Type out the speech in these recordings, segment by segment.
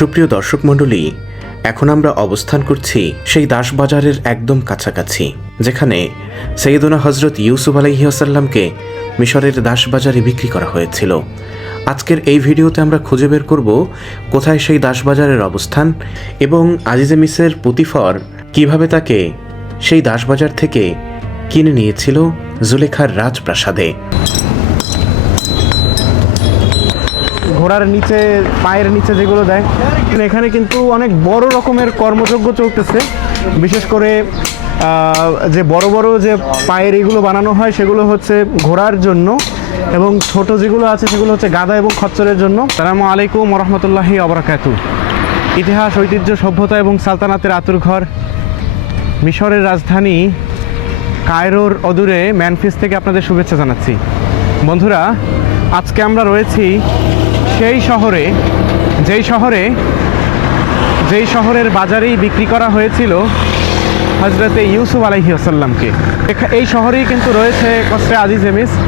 সুপ্রিয় দর্শক মণ্ডলী, এখন আমরা অবস্থান করছি সেই দাস বাজারের একদম কাছাকাছি, যেখানে সৈয়দনা হজরত ইউসুফ আলাইহিসসালামকে মিশরের দাস বাজারে বিক্রি করা হয়েছিল। আজকের এই ভিডিওতে আমরা খুঁজে বের করব কোথায় সেই দাস বাজারের অবস্থান এবং আজিজে মিসরের পুতিফর কিভাবে তাকে সেই দাস বাজার থেকে কিনে নিয়েছিল জুলেখার রাজপ্রাসাদে। ঘোড়ার নিচে পায়ের নিচে যেগুলো দেয়, এখানে কিন্তু অনেক বড় রকমের কর্মযজ্ঞ চলতেছে। বিশেষ করে যে বড় বড় যে পায়ের এগুলো বানানো হয় সেগুলো হচ্ছে ঘোড়ার জন্য, এবং ছোট যেগুলো আছে সেগুলো হচ্ছে গাধা এবং খচ্চরের জন্য। আসসালামু আলাইকুম ওয়া রাহমাতুল্লাহি ওয়া বারাকাতুহু। ইতিহাস, ঐতিহ্য, সভ্যতা এবং সালতানাতের আতুরঘর মিশরের রাজধানী কায়রোর অদূরে মেমফিস থেকে আপনাদের শুভেচ্ছা জানাচ্ছি। বন্ধুরা, আজকে আমরা রয়েছি সেই শহরে যেই শহরের বাজারেই বিক্রি করা হয়েছিল হজরতে ইউসুফ আলাইহিসসালামকে। এই শহরেই কিন্তু রয়েছে কসরে আজিজে মিসর,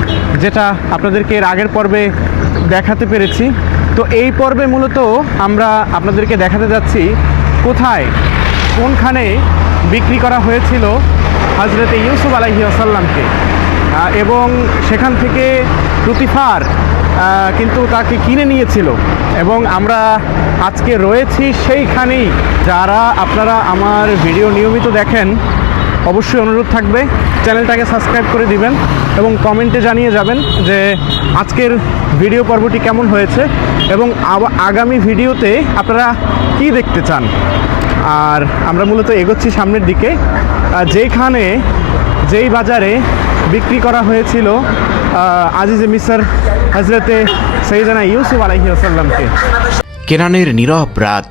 যেটা আপনাদেরকে এর আগের পর্বে দেখাতে পেরেছি। তো এই পর্বে মূলত আমরা আপনাদেরকে দেখাতে যাচ্ছি কোনখানে বিক্রি করা হয়েছিল হজরতে ইউসুফ আলাইহিসসালামকে, এবং সেখান থেকে পুতিফার কিন্তু তাকে কিনে নিয়েছিল। এবং আমরা আজকে রয়েছি সেইখানেই। যারা আপনারা আমার ভিডিও নিয়মিত দেখেন, অবশ্যই অনুরোধ থাকবে চ্যানেলটাকে সাবস্ক্রাইব করে দিবেন এবং কমেন্টে জানিয়ে যাবেন যে আজকের ভিডিও পর্বটি কেমন হয়েছে এবং আগামী ভিডিওতে আপনারা কি দেখতে চান। আর আমরা মূলত এগোচ্ছি সামনের দিকে, যেই বাজারে বিক্রি করা হয়েছিল আজিজে মিসর হজরতে সৈয়দনা ইউসুফ আলাইহিসসালামকে। কেনানের নীরব রাত।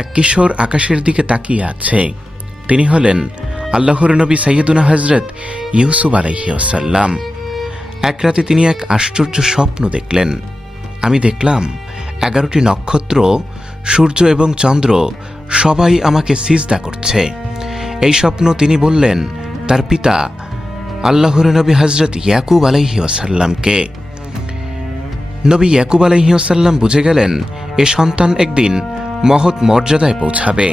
এক কিশোর আকাশের দিকে তাকিয়ে আছে। তিনি হলেন আল্লাহর নবী সৈয়দনা হজরত ইউসুফ আলাইহিসসালাম। এক রাতে তিনি এক আশ্চর্য স্বপ্ন দেখলেন। আমি দেখলাম 11টি নক্ষত্র, সূর্য এবং চন্দ্র সবাই আমাকে সিজদা করছে। এই স্বপ্ন তিনি বললেন তার পিতা আল্লাহর নবী হজরত ইয়াকুব আলাইহিসসালামকে। নবী ইয়াকুব আলাইহিসসালাম বুঝে গেলেন এ সন্তান একদিন মহৎ মর্যাদায় পৌঁছাবে।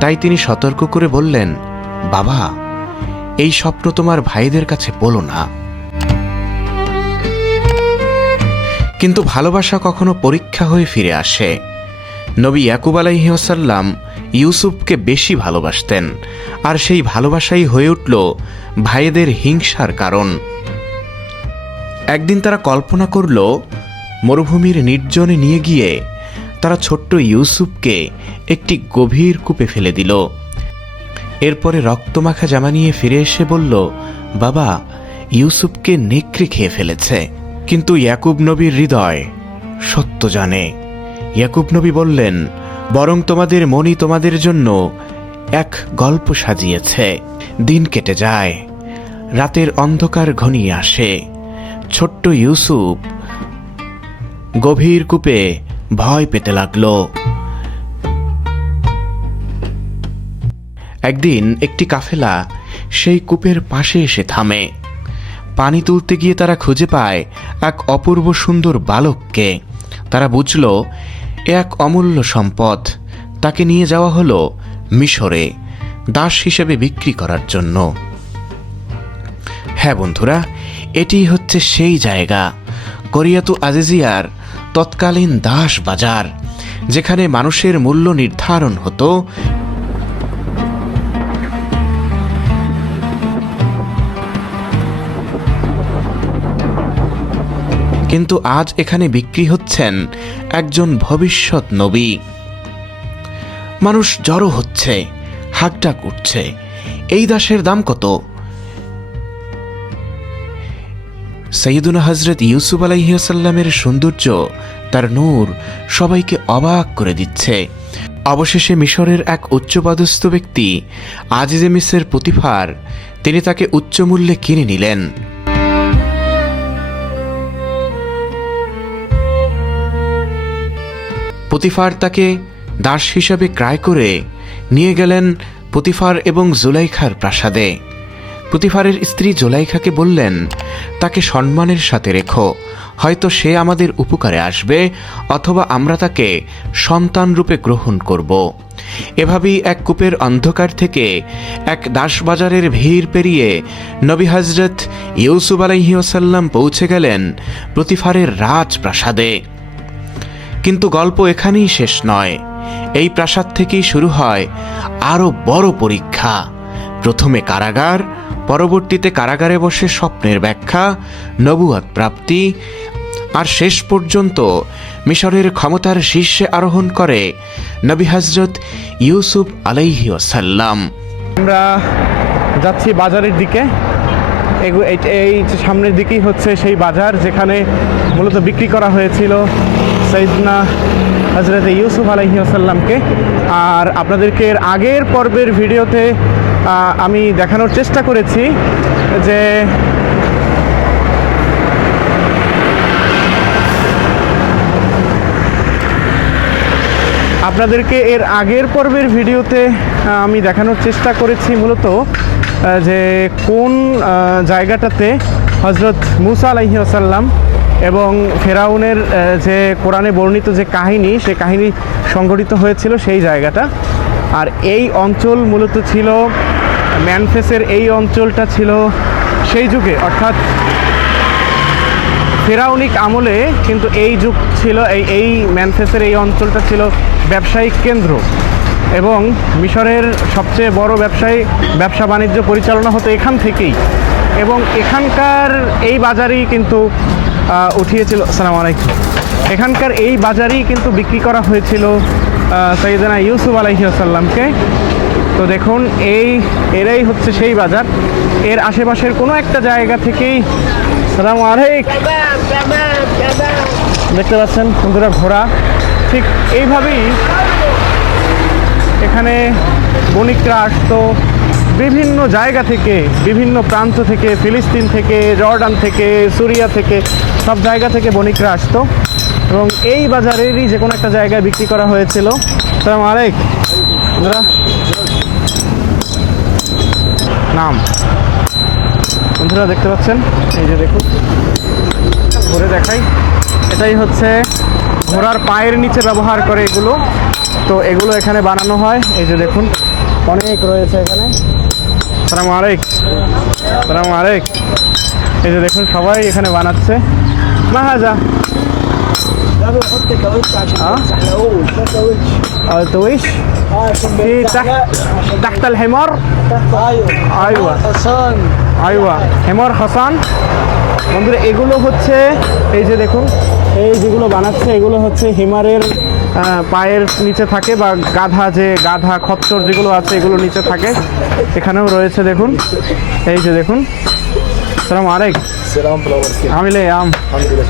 তাই তিনি সতর্ক করে বললেন, বাবা, এই স্বপ্ন তোমার ভাইদের কাছে বলো না। কিন্তু ভালোবাসা কখনো পরীক্ষা হয়ে ফিরে আসে। নবী ইয়াকুব আলাইহিসসালাম ইউসুফকে বেশি ভালোবাসতেন, আর সেই ভালোবাসাই হয়ে উঠল ভাইদের হিংসার কারণ। একদিন তারা কল্পনা করল মরুভূমির নির্জনে নিয়ে গিয়ে তারা ছোট্ট ইউসুফকে একটি গভীর কূপে ফেলে দিল। এরপরে রক্তমাখা জামা নিয়ে ফিরে এসে বলল, বাবা, ইউসুফকে নেকড়ে খেয়ে ফেলেছে। কিন্তু ইয়াকুব নবীর হৃদয় সত্য জানে। ইয়াকুব নবী বললেন, বরং তোমাদের মনই তোমাদের জন্য এক গল্প সাজিয়েছে। দিন কেটে যায়, রাতের অন্ধকার ঘনিয়ে আসে। ছোট্ট ইউসুফ গভীর কূপে ভয় পেতে লাগল। একদিন একটি কাফেলা সেই কূপের পাশে এসে থামে। পানি তুলতে গিয়ে তারা খুঁজে পায় এক অপূর্ব সুন্দর বালককে। তারা বুঝল এ এক অমূল্য সম্পদ। তাকে নিয়ে যাওয়া হলো মিশরে দাস হিসেবে বিক্রি করার জন্য। হ্যাঁ বন্ধুরা, এটি হচ্ছে সেই জায়গা, করিয়াতু আজিজিয়ার তৎকালীন দাস বাজার, যেখানে মানুষের মূল্য নির্ধারণ হতো কিন্তু আজ এখানে বিক্রি হচ্ছেন একজন ভবিষ্যৎ নবী। মানুষ জড়ো হচ্ছে, হাকডাক উঠছে, এই দাসের দাম কত? সৈয়দনা হজরত ইউসুফ আলাইহিসসালামের সৌন্দর্য, তার নূর সবাইকে অবাক করে দিচ্ছে। অবশেষে মিশরের এক উচ্চপদস্থ ব্যক্তি আজিজে মিসরের পুতিফার, তিনি তাকে উচ্চ মূল্যে কিনে নিলেন। পুতিফার তাকে দাস হিসাবে ক্রয় করে নিয়ে গেলেন পুতিফার এবং জুলাইখার প্রাসাদে। পুতিফারের স্ত্রী জোলাইখাকে বললেন, তাকে সম্মানের সাথে রেখো, হয়তো সে আমাদের উপকারে আসবে অথবা আমরা তাকে সন্তান রূপে গ্রহণ করব। এভাবেই এক কূপের অন্ধকার থেকে এক দাসবাজারের ভিড় পেরিয়ে নবী হজরত ইউসুফ আলাইহিস সালাম পৌঁছে গেলেন পুতিফারের রাজপ্রাসাদে। কিন্তু গল্প এখানেই শেষ নয়। এই প্রাসাদ থেকেই শুরু হয় আরো বড় পরীক্ষা। প্রথমে কারাগার, পরবর্তীতে কারাগারে বসে স্বপ্নের ব্যাখ্যা, নবুয়ত প্রাপ্তি, আর শেষ পর্যন্ত মিশরের ক্ষমতার শীর্ষে আরোহণ করে নবী হজরত ইউসুফ আলাইহিস সালাম। আমরা যাচ্ছি বাজারের দিকে। এই সামনের দিকেই হচ্ছে সেই বাজার যেখানে মূলত বিক্রি করা হয়েছিল সাইয়েদনা হজরত ইউসুফ আলাইহিস সালামকে। আর আপনাদেরকে এর আগের পর্বের ভিডিওতে আমি দেখানোর চেষ্টা করেছি যে আমি দেখানোর চেষ্টা করেছি মূলত যে কোন জায়গাটাতে হজরত মুসা আলাইহিস সালাম এবং ফেরাউনের যে কোরআনে বর্ণিত যে কাহিনী, সেই কাহিনী সংঘটিত হয়েছিল সেই জায়গাটা। আর এই অঞ্চল মূলত ছিল ম্যানফেসের, এই অঞ্চলটা ছিল সেই যুগে, অর্থাৎ ফেরাউনিক আমলে কিন্তু এই যুগ ছিল, এই ম্যানফেসের এই অঞ্চলটা ছিল ব্যবসায়িক কেন্দ্র এবং মিশরের সবচেয়ে বড় ব্যবসা বাণিজ্য পরিচালনা হতো এখান থেকেই। এবং এখানকার এই বাজারেই কিন্তু উঠিয়েছিল, আসসালামু আলাইকুম, এখানকার এই বাজারেই কিন্তু বিক্রি করা হয়েছিল সাইয়েদনা ইউসুফ আলাইহিস সালামকে। তো দেখুন এরাই হচ্ছে সেই বাজার। এর আশেপাশের কোনো একটা জায়গা থেকেই, আসসালামু আলাইকুম, দেখতে পাচ্ছেন বন্ধুরা ঘোড়া, ঠিক এইভাবেই এখানে বণিকরা আসতো বিভিন্ন জায়গা থেকে, বিভিন্ন প্রান্ত থেকে, ফিলিস্তিন থেকে, জর্ডান থেকে, সুরিয়া থেকে, সব জায়গা থেকে বণিকরা আসতো এবং এই বাজারেরই যে কোনো একটা জায়গায় বিক্রি করা হয়েছিল। আসসালামু আলাইকুম বন্ধুরা, নাম বন্ধুরা দেখতে পাচ্ছেন, এই যে দেখুন ঘুরে দেখাই, এটাই হচ্ছে ঘোড়ার পায়ের নিচে ব্যবহার করে এগুলো। তো এগুলো এখানে বানানো হয়, এই যে দেখুন অনেক রয়েছে এখানে। আসসালামু আলাইকুম, আসসালামু আলাইকুম, এই যে দেখুন সবাই এখানে বানাচ্ছে। মাহাজা التويش في تحت الحمار. ايوه ايوه حمار حصان। বন্ধুরা এগুলো হচ্ছে, এই যে দেখুন এই যেগুলো বানাচ্ছে এগুলো হচ্ছে হিমারের পায়ের নিচে থাকে, বা গাধা খচ্চর যেগুলো আছে এগুলো নিচে থাকে। এখানেও রয়েছে দেখুন, এই যে দেখুন। আসসালামু আলাইকুম, عامل ايه يا عم؟ الحمد لله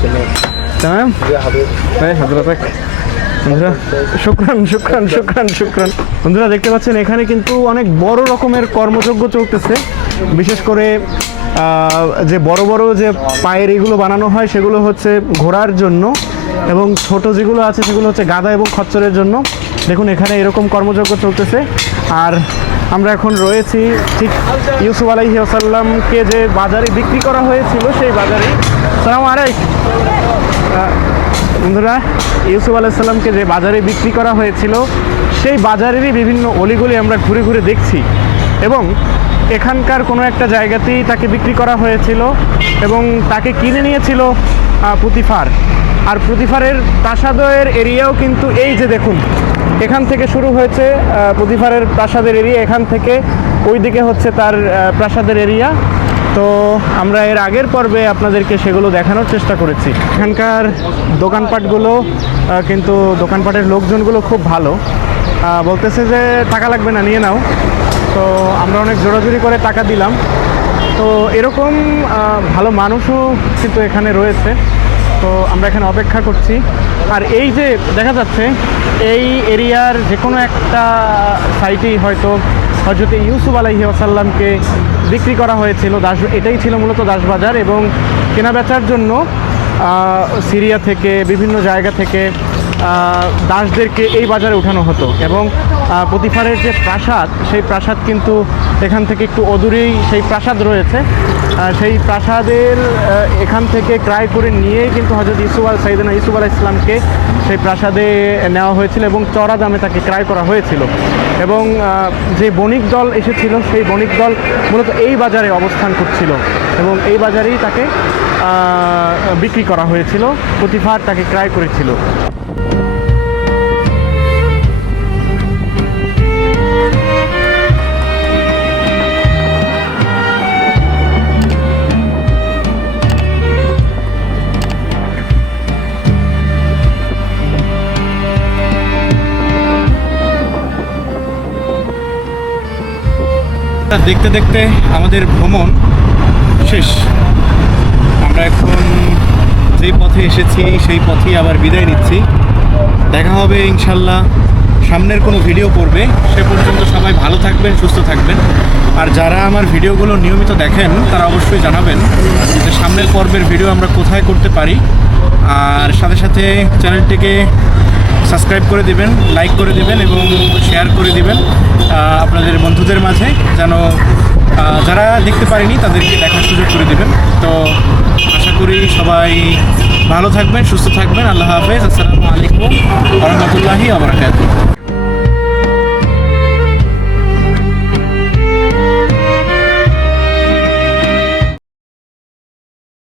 تمام يا حبيبي, এই حضرتك বন্ধুরা, শুকরান। বন্ধুরা দেখতে পাচ্ছেন এখানে কিন্তু অনেক বড় রকমের কর্মযজ্ঞ চলতেছে। বিশেষ করে যে বড় বড় যে পায়ের এগুলো বানানো হয় সেগুলো হচ্ছে ঘোড়ার জন্য, এবং ছোট যেগুলো আছে সেগুলো হচ্ছে গাধা এবং খচ্চরের জন্য। দেখুন এখানে এরকম কর্মযজ্ঞ চলতেছে। আর আমরা এখন রয়েছি ঠিক ইউসুফ আলাইহিস সালামকে যে বাজারে বিক্রি করা হয়েছিল সেই বাজারেই। আসসালামু আলাইকুম বন্ধুরা, ইউসুফ আলাইহিস সালামকে যে বাজারে বিক্রি করা হয়েছিল সেই বাজারেরই বিভিন্ন অলিগলি আমরা ঘুরে ঘুরে দেখছি। এবং এখানকার কোনো একটা জায়গাতেই তাকে বিক্রি করা হয়েছিল এবং তাকে কিনে নিয়েছিল পুতিফার। আর পুতিফারের প্রাসাদের এরিয়াও কিন্তু এই যে দেখুন, এখান থেকে শুরু হয়েছে পুতিফারের প্রাসাদের এরিয়া, এখান থেকে ওইদিকে হচ্ছে তার প্রাসাদের এরিয়া। তো আমরা এর আগের পর্বে আপনাদেরকে সেগুলো দেখানোর চেষ্টা করেছি। এখানকার দোকানপাটগুলো কিন্তু দোকানপাটের লোকজনগুলো খুব ভালো, বলতেছে যে টাকা লাগবে না, নিয়ে নাও। তো আমরা অনেক জোরাজুরি করে টাকা দিলাম। তো এরকম ভালো মানুষও কিন্তু এখানে রয়েছে। তো আমরা এখানে অপেক্ষা করছি। আর এই যে দেখা যাচ্ছে এই এরিয়ার যে কোনো একটা সাইটেই হয়তো হযরত ইউসুফ আলাইহিস সালামকে বিক্রি করা হয়েছিল। এটাই ছিল মূলত দাসবাজার, এবং কেনাবেচার জন্য সিরিয়া থেকে বিভিন্ন জায়গা থেকে দাসদেরকে এই বাজারে উঠানো হতো এবং পতিফারের যে প্রাসাদ, সেই প্রাসাদ কিন্তু এখান থেকে একটু অদূরেই সেই প্রাসাদ রয়েছে। সেই প্রাসাদের এখান থেকে ক্রয় করে নিয়েই কিন্তু হযরত সাইয়েদনা ইউসুফ আলাইহিস সালামকে সেই প্রাসাদে নেওয়া হয়েছিল এবং চড়া দামে তাকে ক্রয় করা হয়েছিল। এবং যে বণিক দল এসেছিল, সেই বণিক দল মূলত এই বাজারে অবস্থান করছিল এবং এই বাজারেই তাকে বিক্রি করা হয়েছিল। পতিফার তাকে ক্রয় করেছিল। দেখতে দেখতে আমাদের ভ্রমণ শেষ। আমরা এখন যেই পথে এসেছি সেই পথেই আবার বিদায় নিচ্ছি। দেখা হবে ইনশাল্লাহ সামনের কোনো ভিডিও পড়বে। সে পর্যন্ত সবাই ভালো থাকবেন, সুস্থ থাকবেন। আর যারা আমার ভিডিওগুলো নিয়মিত দেখেন তারা অবশ্যই জানাবেন যে সামনের পর্বের ভিডিও আমরা কোথায় করতে পারি। আর সাথে সাথে চ্যানেলটিকে সাবস্ক্রাইব করে দিবেন, লাইক করে দিবেন এবং শেয়ার করে দিবেন আপনাদের বন্ধুদের মাঝে, যেন যারা দেখতে পারেনি তাদেরকে দেখার সুযোগ করে দিবেন। তো আশা করি সবাই ভালো থাকবেন, সুস্থ থাকবেন। আল্লাহ হাফেজ। আসসালামু আলাইকুম ওয়া রাহমাতুল্লাহি ওয়া বারাকাতুহু।